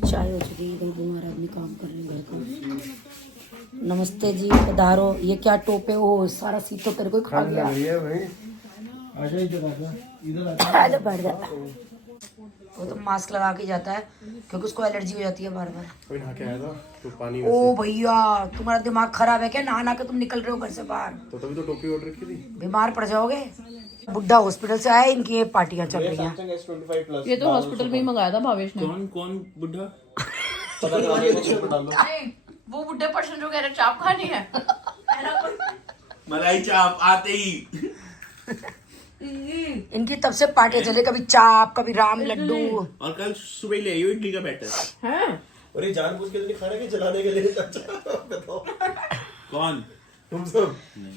चाय हो चुकी है, इधर बीमार आदमी काम कर रहे हैं घर का। नमस्ते जी, पधारो। ये क्या टोपे, ओ सारा सीट तो तेरे को ही खा गया। आजा बैठ जा। वो तो मास्क लगा के जाता है क्योंकि उसको एलर्जी हो जाती है बार बार। कोई नहा के आया था तो पानी ओ भैया, तुम्हारा दिमाग खराब है क्या? नहा के तुम निकल रहे हो घर से बाहर, तो तभी तो टोपी ऑर्डर की थी। बीमार पड़ जाओगे। बुड्ढा हॉस्पिटल से आया, इनकी ये पार्टियां चल रही हैं। ये तो हॉस्पिटल में ही मंगाया था भावेश ने। कौन बुढ़ा? वो बुढ़े पर्सन जो कह रहे चाप खानी है मलाई चाप आते ही इनकी तब से पार्टियां चले, कभी चाप कभी राम लड्डू। और कल सुबह ही ले आई हो इडली का बैटर। हैं? और ये जानबूझ के तो नहीं खाना कि जलाने के लिए बताओ। कौन? तुम सब नहीं,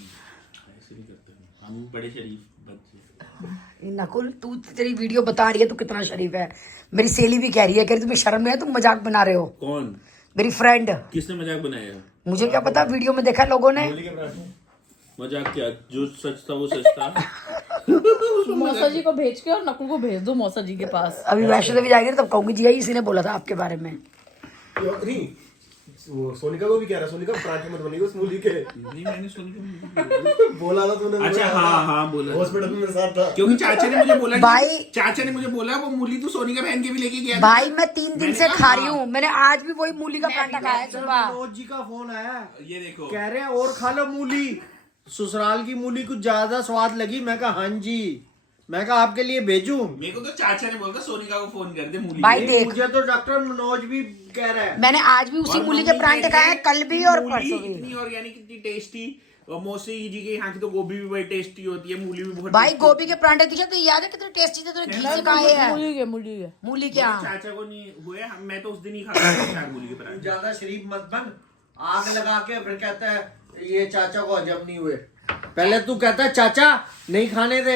ऐसे नहीं करते हम बड़े शरीफ बच्चे। नकुल, तू तेरी वीडियो बता रही है तू कितना शरीफ है। मेरी सहेली भी कह रही है, कह रही तुम्हें शर्म नहीं है, तुम मजाक बना रहे हो। कौन? मेरी फ्रेंड। किसने मजाक बनाया? मुझे क्या पता, वीडियो में देखा लोगों ने। मूली के पराठे। मजाक क्या, जो सच था वो सच था। मौसा जी को भेज के और नकुल को भेज दो मौसा जी के पास। अभी वैष्णो देवी जाएंगे तब कहूंगी जी इसी ने बोला था आपके बारे में। नहीं, वो सोनिका को भी कह रहा, सोनिका पराठे मत बनिए उस मूली के। नहीं, मैंने सुनी। बोला था तूने। अच्छा, हाँ बोला। हॉस्पिटल में मेरे साथ था। क्योंकि चाचा ने मुझे बोला भाई, चाचा ने मुझे बोला वो मूली तो सोनिका बहन के भी लेके गया था। भाई मैं 3 दिन से खा रही हूँ, मैंने आज भी वही मूली का पराठा खाया है सुबह। मनोज जी का फोन आया, ये देखो, कह रहे हैं और खा लो मूली, ससुराल की मूली कुछ ज्यादा स्वाद लगी। मैं कहा हाँ जी, मैं कहा आपके लिए भेजूं। मेरे को तो चाचा ने बोला सोनिका को फोन कर दे मूली। भाई देख, मुझे तो डॉक्टर मनोज भी कह रहा है। मैंने आज भी उसी मूली के पराठे खाए हैं, कल भी और परसों भी। इतनी ऑर्गेनिक, इतनी टेस्टी। और मौसी जी के यहाँ की तो गोभी भी बड़ी टेस्टी होती है, मूली भी बहुत। भाई गोभी के पराठे तुझे तो याद है कितने टेस्टी थे, तूने घी से खाए हैं। मूली क्या? चाचा को नहीं हुए, मैं तो उस दिन ही खाता मूली के पराठे। ज्यादा शरीफ मत बन, आग लगा के फिर कहता है ये चाचा को हजम नहीं हुए। पहले तू कहता है चाचा नहीं खाने दे।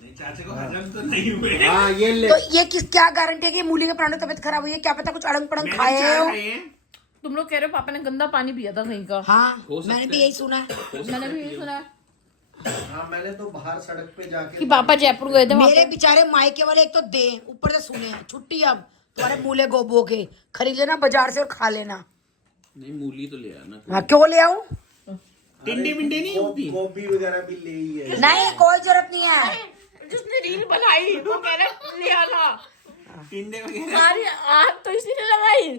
नहीं, चाचा को हजम तो नहीं हुए। हाँ ये ले। तो ये क्या गारंटी है कि मूली के पराठे तबीयत खराब हुई है? क्या पता कुछ अड़ंग पड़ंग खाए हो। तुम लोग कह रहे हो पापा ने गंदा पानी पिया था कहीं का। हाँ, मैंने भी यही सुना है। मैंने भी यही सुना है हाँ मैंने तो बाहर सड़क पे जाके कि पापा जयपुर गए थे। मेरे बेचारे मायके वाले एक तो दे ऊपर से सुने हैं छुट्टी, अब तुम्हारे मूले गोबो के खरीद लेना बाजार से और खा लेना। नहीं, मूली तो ले आना। हाँ, क्यों ले आऊं? टिंडे मिंडे नहीं होती। गोभी वगैरह भी ले ही है। नहीं, कोई जरूरत नहीं है। जिसने रील बनाई वो कह रहे ले आना। टिंडे वगैरह सारी आग तो इसी ने लगाई।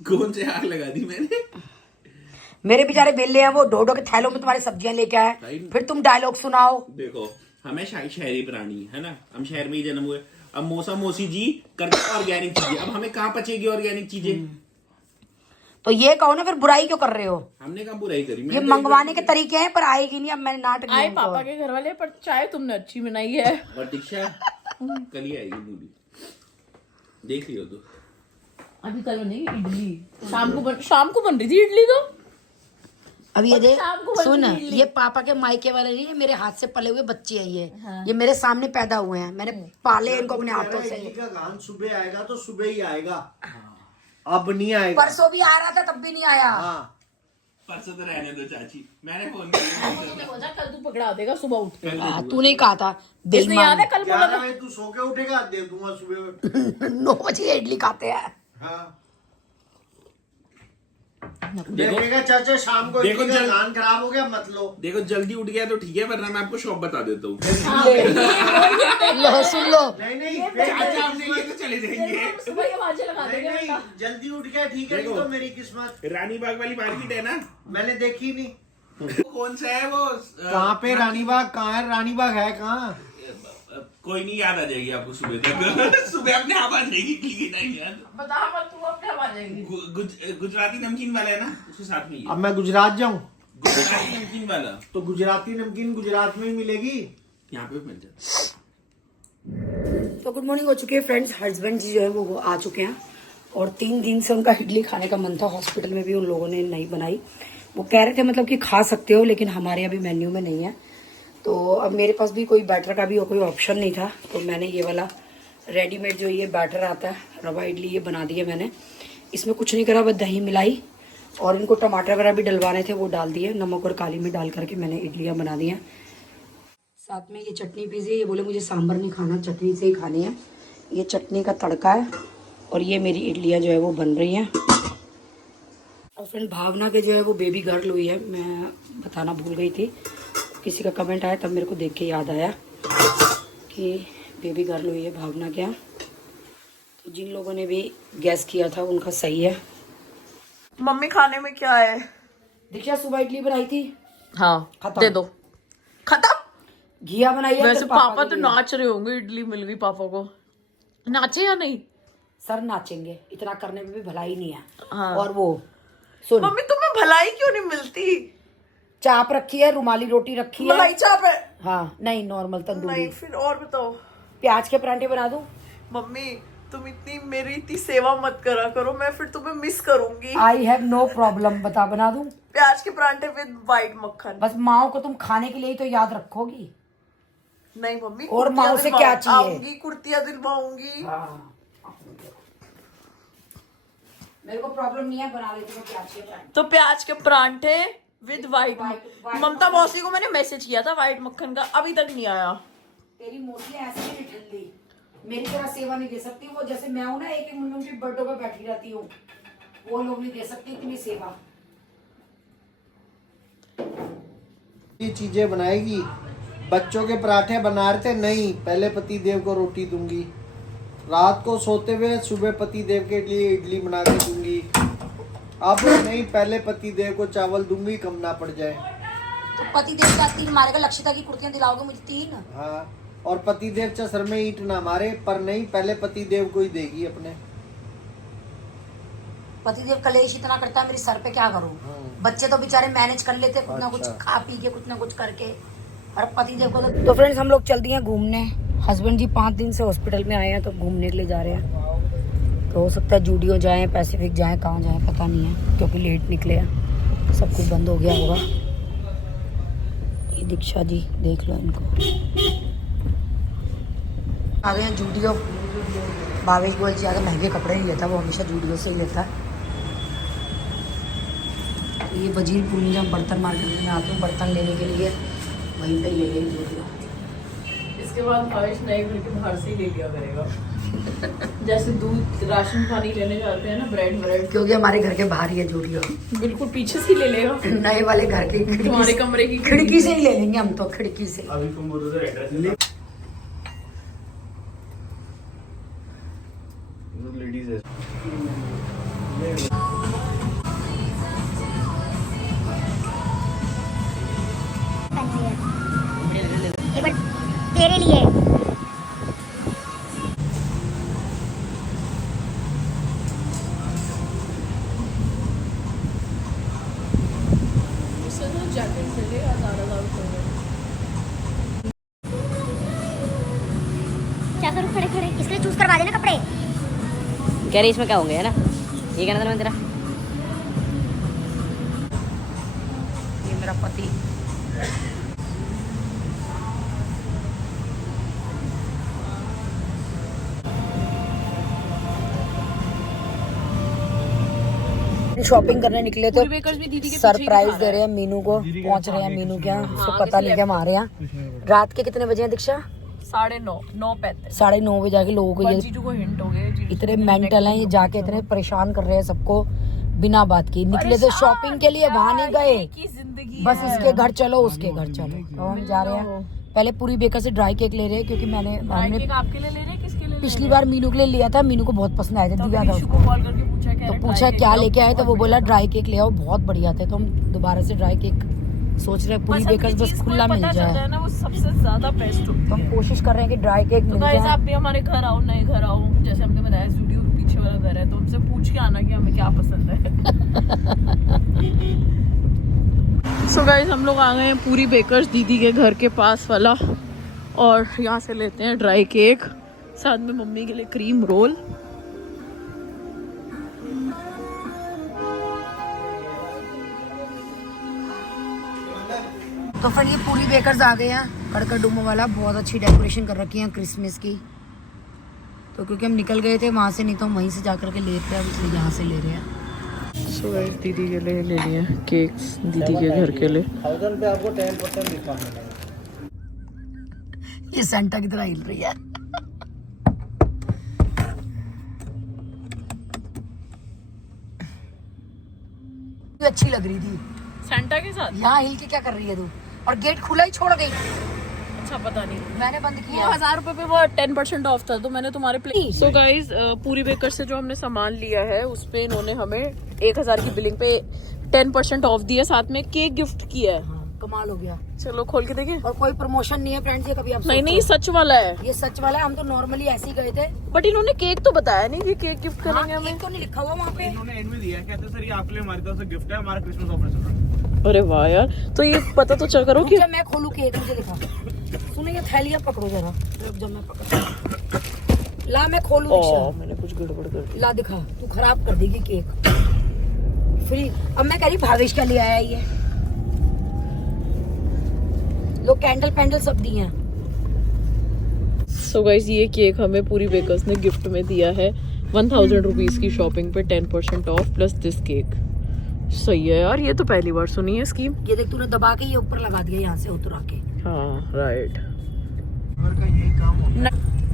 कौन से आग लगा दी मैंने? मेरे बेचारे बेले हैं, वो ढोडो के थैलों में तुम्हारी सब्जियां लेके आए, फिर तुम डायलॉग सुनाओ। देखो, हमें शहरी प्राणी है ना, हम शहर में ही जन्म हुए। अब मौसा मौसी जी करते ऑर्गेनिक चीजें, अब हमें कहाँ पचेगी ऑर्गेनिक चीजें? तो ये कहो ना, फिर बुराई क्यों कर रहे हो? हमने कहाँ बुराई करी? ये मंगवाने के तरीके हैं, पर आएगी नहीं। अब मैंने नाटक आए नहीं पापा के घर वाले, पर चाय तुमने अच्छी बनाई है। और दीक्षा कल ही आएगी मूली, देख लियो तो। अभी कल बनेगी इडली, शाम को बन रही थी इडली तो। अब ये देख, शाम को सुन, बनती है। ये पापा के मायके वाले नहीं है, मेरे हाथ से पले हुए बच्चे हैं ये। ये मेरे सामने पैदा हुए हैं, मैंने पाले इनको अपने हाथों से। इडली का गान सुबह आएगा तो सुबह ही आएगा, अब नहीं आएगा। परसों भी आ रहा था तब भी नहीं आया। हाँ परसों तो रहने दो चाची, मैंने फोन किया। कल तू पकड़ा देगा सुबह उठ के। तू नहीं कहा था इसने याद है कल बोला 11 बजे तू सो के उठेगा, दे दूंगा सुबह। 9 बजे इडली खाते हैं। हाँ देखेगा चाचा शाम को देखो, इडली का गान खराब हो गया मत लो। देखो जल्दी उठ गया तो ठीक है, वरना मैं आपको शॉप बता देता हूँ। लो सुन लो, नहीं चाचा अपने लिए तो चले जाएंगे। सुबह के बाजे लगा देंगे नहीं बेटा। जल्दी उठ गया ठीक है, नहीं तो मेरी किस्मत। रानी बाग वाली मार्केट है ना, मैंने देखी नहीं। वो कौन सा है वो? कहाँ पे रानीबाग? कहाँ है रानीबाग? है कहाँ? कोई नहीं, याद आ जाएगी आपको सुबह तक। सुबह अपने आप आ जाएगी इडली टाइम याद। बता मत, तू अपने आप आ जाएगी। गुजराती नमकीन वाला है ना, उसके साथ में ही है। अब मैं गुजरात जाऊँ गुजराती नमकीन वाला तो गुजराती नमकीन गुजरात में ही मिलेगी। यहाँ पे मिल जाए। तो गुड मॉर्निंग हो चुकी है फ्रेंड्स। हस्बैंड जी जो है वो आ चुके हैं और 3 दिन से उनका इडली खाने का मन था। हॉस्पिटल में भी उन लोगों ने नहीं बनाई। वो कह रहे थे मतलब कि खा सकते हो, लेकिन हमारे अभी मेन्यू में नहीं है। तो अब मेरे पास भी कोई बैटर का भी कोई ऑप्शन नहीं था, तो मैंने ये वाला रेडीमेड जो ये बैटर आता है रवा इडली, ये बना दिया मैंने। इसमें कुछ नहीं करा, बस दही मिलाई और इनको टमाटर वगैरह भी डलवाने थे, वो डाल दिए। नमक और काली मिर्च डाल करके मैंने इडलियाँ बना दी हैं। साथ में ये चटनी पीसी है, ये बोले मुझे सांभर नहीं खाना, चटनी से ही खानी है। ये चटनी का तड़का है और ये मेरी इडलियाँ जो है वो बन रही हैं। और फ्रेंड भावना के जो है वो बेबी गर्ल हुई है, मैं बताना भूल गई थी। किसी का कमेंट आया तब मेरे को देख के याद आया कि बेबी गर्ल हुई है भावना के यहाँ। तो जिन लोगों ने भी गैस किया था उनका सही है। मम्मी खाने में क्या है? दीक्षा सुबह इडली बनाई थी, हाँ खत्म। दे दो, खत्म। घिया बनाई है। वैसे फिर पापा के तो लिए। नाच रहे होंगे, इडली मिल गई पापा को। नाचे या नहीं? सर नाचेंगे, इतना करने में भी भलाई नहीं है। हाँ। और वो सुन, मम्मी तुम्हें भलाई क्यों नहीं मिलती? चाप रखी है, रुमाली रोटी रखी है। मलाई चाप है? हाँ नहीं, नॉर्मल तंदूरी। नहीं, फिर और बताओ। प्याज के परांठे बना दूं? मम्मी तुम इतनी मेरी इतनी सेवा मत करा करो, मैं फिर तुम्हें मिस करूंगी। आई हैव नो प्रॉब्लम, बना दूं? प्याज के परांठे विद वाइट मक्खन। बस माओ को तुम खाने के लिए ही तो याद रखोगी। नहीं मम्मी, और माँ से क्या चाहिए? आऊंगी, कुर्तियां दिलवाऊंगी। मेरे को प्रॉब्लम नहीं है, बना लेती हूँ प्याज के परांठे। तो प्याज के परांठे विद वाइट मक्खन। ममता मौसी को मैंने मैसेज किया था वाइट मक्खन का, अभी तक नहीं आया। तेरी मोटी ऐसे ही नहीं ठंडी, मेरी तरह सेवा नहीं दे सकती वो। जैसे मैं हूँ ना, एक एक मुन्नू की बर्थडे पे बैठी रहती हूँ, वो लोग नहीं दे सकती इतनी सेवा। ये चीजें बनाएगी। बच्चों के पराठे बना रहे थे, नहीं पहले पति देव को रोटी दूंगी। रात को सोते हुए सुबह पति देव के लिए इडली बना के दूंगी। अब नहीं, पहले पति देव को चावल दूंगी, कम ना पड़ जाए। तो पति देव का 3 मारेगा, लक्षिता की कुर्तियां दिलाओगे मुझे 3? हाँ, और पति देव चाहे सर में ईंट ना मारे, पर नहीं पहले पति देव को ही देगी अपने। पतिदेव कलेश इतना करता है मेरे सर पे, क्या करूं? बच्चे तो बेचारे मैनेज कर लेते, कुछ ना कुछ खा पी के, कुछ ना कुछ करके। और पतिदेव को तो फ्रेंड्स हम लोग चल दिए घूमने। हस्बैंड जी 5 दिन से हॉस्पिटल में आए हैं, तो घूमने के लिए जा रहे हैं। तो हो सकता है जूडियो जाएं, पैसिफिक जाएं, कहाँ जाएं पता नहीं है, क्योंकि लेट निकले हैं, सब कुछ बंद हो गया होगा। ये दीक्षा जी देख लो इनको, आ गए हैं जूडियो। भावेश गोयल ज़्यादा महंगे कपड़े नहीं लेता, वो हमेशा जूडियो से ही लेता है। ये वजीरपुर में जब बर्तन मार्केट में आते हूँ बर्तन लेने के लिए, वहीं पे ले लेंगे जूडियो। इसके बाद भावेश नए घर के बाहर से ही ले लिया करेगा। जैसे दूध, राशन पानी लेने जाते हैं ना, ब्रेड, क्योंकि हमारे घर के बाहर ही है जूडियो। बिल्कुल पीछे से ही ले लेगा। नए वाले घर के तुम्हारे कमरे की खिड़की से ही ले लेंगे हम तो, खिड़की से। अभी तुम बोलो तो एड्रेस लेडीज है। एक बार तेरे लिए। उससे तो जैकेट ले ले, 1000 रुपए। क्या करूँ खड़े खड़े? इसके लिए चूज करवा देना कपड़े। कह रही इसमें क्या होंगे, है ना? ये कहना था मैं तेरा। ये मेरा पति। शॉपिंग करने निकले थे, सरप्राइज दे रहे हैं मीनू को। पहुंच रहे हैं मीनू के यहाँ, उसको पता नहीं क्या हमारे यहाँ। रात के कितने बजे हैं दीक्षा? 9:30, 9:35। 9:30 बजे जाके लोगों को ये जीजू को हिंट हो गए। इतने मेंटल हैं, ये जाके इतने परेशान कर रहे हैं सबको बिना बात की। निकले थे शॉपिंग के लिए, वहां नहीं गए, की जिंदगी बस इसके घर चलो उसके घर चलो। तो हम जा रहे हैं, पहले पूरी बेकर से ड्राई केक ले रहे हैं, क्योंकि हमने आपके लिए ले रहे हैं, किसके लिए? पिछली बार मीनू के लिए लिया था, मीनू को बहुत पसंद आया था, दिया था ईशू उसको। को कॉल करके पूछा तो पूछा क्या लेके आए, तो वो बोला ड्राई केक ले आओ, बहुत बढ़िया थे। तो हम दोबारा से ड्राई केक सोच रहे हैं, पूरी बेकर बस खुला मिल जाए, ना, वो सबसे ज्यादा बेस्ट होती तो है। हम कोशिश कर रहे हैं कि ड्राई केक मिल गाइस जाए। आप भी हमारे घर आओ, नए घर आओ, जैसे हमने बताया स्टूडियो के पीछे वाला घर है, तो उनसे पूछ के आना कि हमें क्या पसंद है। सो गाइस हम लोग आ गए हैं पूरी बेकर्स, दीदी के घर के पास वाला, और यहाँ से लेते हैं ड्राई केक, साथ में मम्मी के लिए क्रीम रोल। तो फिर ये पूरी बेकर्स आ गए हैं, कड़कर डूमो वाला। बहुत अच्छी डेकोरेशन कर रखी है क्रिसमस की। तो क्योंकि हम निकल गए थे वहाँ से, नहीं तो हम वहीं से जाकर के लेते हैं, इसलिए यहाँ से ले रहे हैं। सो गाइस दीदी के लिए ले लिए केक्स, दीदी के घर के लिए। 1000 पे आपको 10% डिस्काउंट मिलेगा। ये सेंटा की तरह हिल रही है। तू अच्छी लग रही थी सेंटा के साथ। यहाँ हिल के क्या कर रही है तू? और गेट खुला ही छोड़ गई। अच्छा पता नहीं, मैंने बंद किया। 1000 रुपए पे वो 10% ऑफ था तो मैंने तुम्हारे प्ले। सो गाइज पूरी बेकर से जो हमने सामान लिया है उस पे इन्होंने हमें 1000 की बिलिंग पे 10% ऑफ दिया, साथ में केक गिफ्ट किया है। कमाल हो गया। चलो खोल के देखें। और कोई प्रमोशन नहीं है फ्रेंड्स, ये कभी आप नहीं नहीं सच वाला है ये सच वाला है। हम तो नॉर्मली ऐसे ही गए थे। बट इन्होंने केक तो बताया नहीं कि केक गिफ्ट करेंगे हाँ, हमें। केक तो नहीं लिखा हुआ वहाँ पे। इन्होंने एंड में दिया है, कहते सर ये आपके लिए हमारी तरफ से गिफ्ट है, हमारा क्रिसमस ऑफर चल रहा है। अरे वाह यार, तो ये पता तो चल करो कि जब मैं खोलूँ केक मुझे दिखा। सुनो ये थैलियाँ पकड़ो जरा। जब मैं पकड़ ला मैं खोलूँ ओह मैंने कुछ गड़बड़ कर दी। ला दिखा, तू खराब कर देगी केक। फ्री। अब मैं कह रही भावेश क्या ले आया ये? लोग कैंडल पैंडल सब दिए हैं। सो गाइस ये केक हमें पूरी बेकर्स ने गिफ्ट में दिया है 1000 रुपीज की शॉपिंग पे 10% ऑफ प्लस दिस केक। सही है यार, ये तो पहली बार सुनी है स्कीम। ये देख तूने दबा के ये ऊपर लगा दिया यहाँ से उतरा के। हाँ राइट। का यही काम होता है।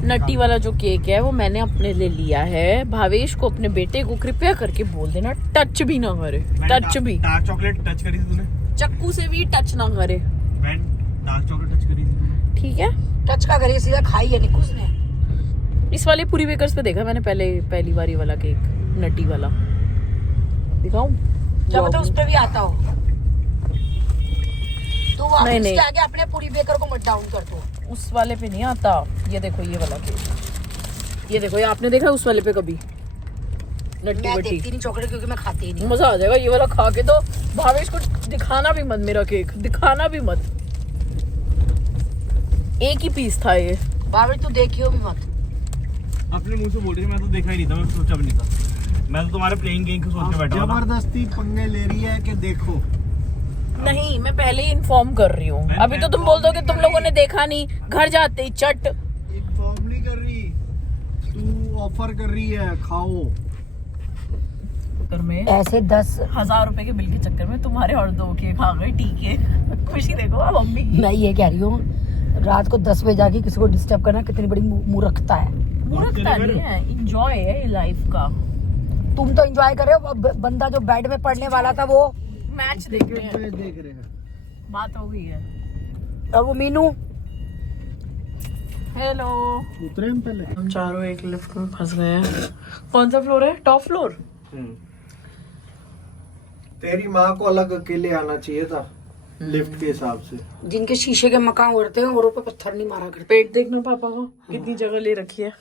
नट्टी वाला जो केक है वो मैंने अपने लिए लिया है। भावेश को अपने बेटे को कृपया करके बोल देना टच भी ना करे, टच भी। डार्क चॉकलेट टच करी थी तूने? चक्कू से भी टच ना करे, मैन डार्क चॉकलेट टच करी थी तूने? ठीक है। टच का करिए सीधा खाई है निकुस ने। इस वाले पूरी बेकर्स पे देखा मैंने पहली बार ये वाला केक नट्टी वाला। दिखाऊं? क्या पता उस पे भी आता हो। तो वापस नहीं। के आगे अपने पूरी बेकर को मत डाउन कर दो। उस वाले पे नहीं आता। ये देखो ये वाला केक, ये देखो, ये आपने देखा उस वाले पे कभी? नट्टी मैं बट्टी देखती नहीं चॉकलेट क्योंकि मैं खाती ही नहीं। मजा आ जाएगा ये वाला खा के। तो भावेश को दिखाना भी मत मेरा केक, दिखाना भी मत। एक ही पीस था ये। भाभी तू देखियो भी मत। अपने मुंह से बोल रही है, मैं तो देखा ही नहीं था, मैं सोचा भी नहीं था। मैं तो तुम्हारे प्लेइंग गेम को सोच के बैठा था। जबरदस्ती पंगे ले रही है कि देखो। नहीं मैं पहले ही इन्फॉर्म कर रही हूँ। अभी तो तुम बोल दो कि तुम लोगों ने देखा नहीं, घर जाते ही चट। इन्फॉर्म नहीं कर रही, तू ऑफर कर रही है, खाओ। चक्कर में ऐसे 10,000 रुपए के बिल के चक्कर में तुम्हारे और 2 केक आ गए। ठीक है, खुशी देखो मम्मी। मैं ये कह रही हूँ रात को 10 बजे जाके किसी को डिस्टर्ब करना कितनी बड़ी मूर्खता है। मूर्खता नहीं है, इंजॉय है लाइफ का। तुम तो एंजॉय कर रहे हो। बंदा जो बेड में पड़ने वाला था वो मैच देख रहे हैं, देख रहे हैं। बात हो गई है। और वो मीनू हेलो। उतरे हम पहले। हम चारों एक लिफ्ट में फंस गए हैं। कौन सा फ्लोर है? Top floor. तेरी माँ को अलग अकेले आना चाहिए था लिफ्ट के हिसाब से। जिनके शीशे के मकान उड़ते हैं और पे पत्थर नहीं मारा करते। पेट देखना पापा का कितनी जगह ले रखी है।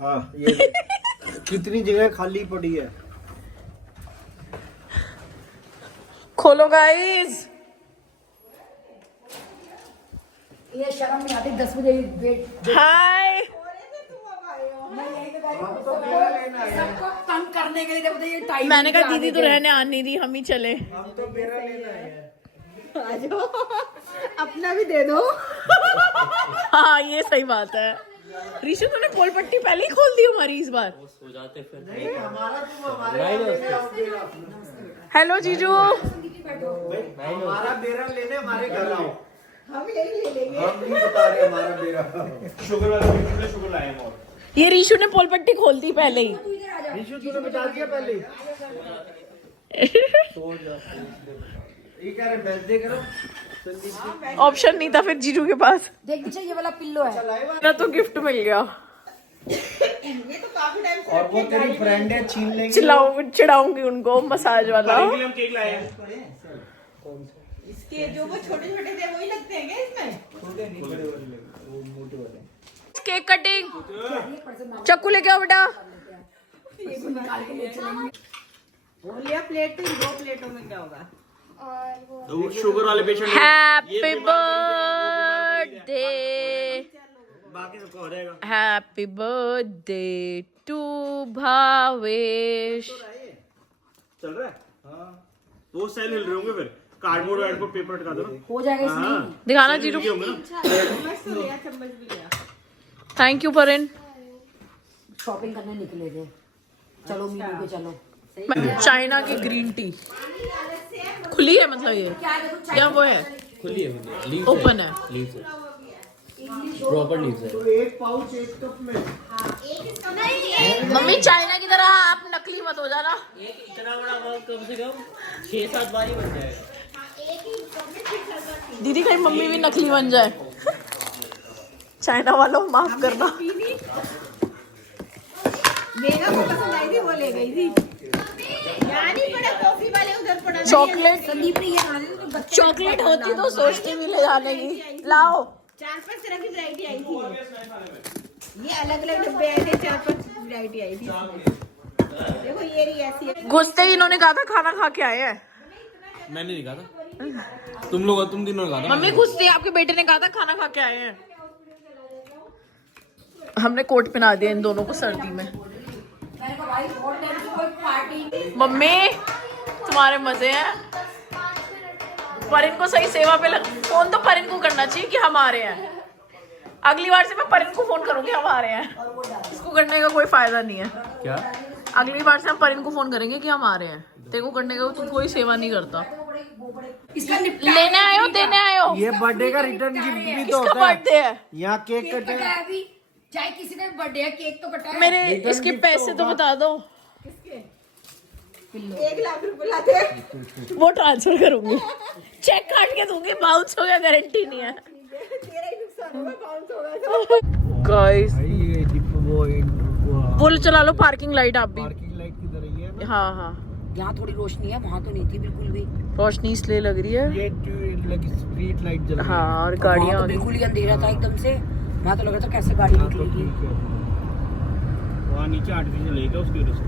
हाँ ये कितनी जगह खाली पड़ी है। खोलो गाइस। ये शर्म नहीं आती 10 बजे बेड हाय। सबको तंग करने के लिए जब ये टाइम। मैंने कहा दीदी तो रहने आने दी, हम ही चले। हम तो मेरा लेना है। अपना भी दे दो। हाँ ये सही बात है। ऋषि तूने पोल पट्टी पहले ही खोल दी हमारी इस बार। नहीं हमारा तुम हमारे हेलो जीजू। हमारा बेरा लेने हमारे घर आओ। हम यही ले लेंगे। हम नहीं बता रहे हमारा बेरा। शुगर वाला शुगर लाए हम और ये ऋषु ने पोल पट्टी खोल दी पहले ही। निशु तूने बता दिया पहले। सो जा। ये कह रहे बेच दे करो। ऑप्शन नहीं था फिर जीजू के पास। देख पीछे ये वाला पिल्लो है। मेरा तो गिफ्ट मिल गया। और वो तेरी फ्रेंड है, छीन लेंगे। चिढ़ाऊंगी उनको मसाज वाला। हम केक लाए हैं। इसके जो वो छोटे छोटे थे वही लगते हैं क्या इसमें? Cake cutting. चक्कू लेके आओ बेटा। बोलिए प्लेट तो इन 2 प्लेटों में क्या होगा? शुगर वाले पेशेंट हैप्पी बर्थडे, बाकी सबका हो जाएगा। Happy birthday to Bhavesh. चल रहा है? हाँ। वो सेल हिल रहे होंगे फिर। कार्डबोर्ड वार्डबोर्ड पेपर हटा दो ना। हो जाएगा इसमें। दिखाना जीजू। चम्मच तो लिया, चम्मच भी लिया। Thank you परिन। शॉपिंग करने निकले थे। चलो मीनू के चलो। चाइना की ग्रीन टी खुली है मतलब ये या वो है खुली है, ओपन है। प्रॉपर लीव्स है। तो एक पाउच एक कप में। मम्मी चाइना की तरह आप नकली मत हो जाना। एक इतना बड़ा वर्क कम से कम 6-7 बार ही बन जाएगा। दीदी कहीं मम्मी भी नकली बन जाए। चाइना वालों माफ करना। मेरा को पसंद आई थी वो ले गई थी। यहाँ नहीं पड़ा कॉफी वाले उधर पड़ा। चॉकलेट संदीप ने ये बना दिया तो बच्चे चॉकलेट होती तो सोचती भी ले जाने की। लाओ 4-5 तरह की वैरायटी आई थी। ये अलग अलग डब्बे आए थे, 4-5 वैरायटी आई थी। देखो ये रही ऐसी है। घुसते ही इन्होंने कहा था खाना खा के आए हैं। मैंने नहीं कहा था, तुम तीनों ने कहा था। मम्मी घुसते ही आपके बेटे ने कहा था खाना खा के आए हैं। हमने कोट पहना दिया इन दोनों को सर्दी में। मम्मी तुम्हारे मजे हैं। परिन को सही सेवा पे फोन तो परिन को करना चाहिए कि हम आ रहे हैं। अगली बार से मैं परिन को फोन करूंगी हम आ रहे हैं। इसको करने का कोई फायदा नहीं है। क्या? अगली बार से हम परिन को फोन करेंगे कि हम आ रहे हैं। तेरे को करने का तू कोई सेवा नहीं करता। लेने आए हो देने आए हो? ये बर्थडे का रिटर्न गिफ्ट भी तो इसका होता है। बर्थडे है। यहाँ केक कटे। कटा है अभी, चाहे किसी का बर्थडे है केक तो कटा है। मेरे इसके पैसे तो बता दो। 1 लाख रुपए लाते। वो ट्रांसफर करूंगी। चेक काट के दूंगी, बाउंस हो गया गारंटी नहीं है। तेरा ही नुकसान होगा, बाउंस होगा। गाइस वो बोलो चला लो पार्किंग लाइट आप भी। पार्किंग लाइट की तरह ही है ना। हाँ हाँ यहाँ थोड़ी रोशनी है, वहाँ तो नहीं थी बिल्कुल भी। रोशनी इसलिए लग रही है। ये लगी स्ट्रीट लाइट जल रही है। हाँ और वहाँ गाड़ियाँ तो बिल्कुल ही अंधेरा था एकदम से। वहाँ तो लग रहा था कैसे गाड़ी हाँ, तो निकलेगी। ठीक है। वहाँ नीचे आर्टिफिशियल लेगा उसकी वजह से।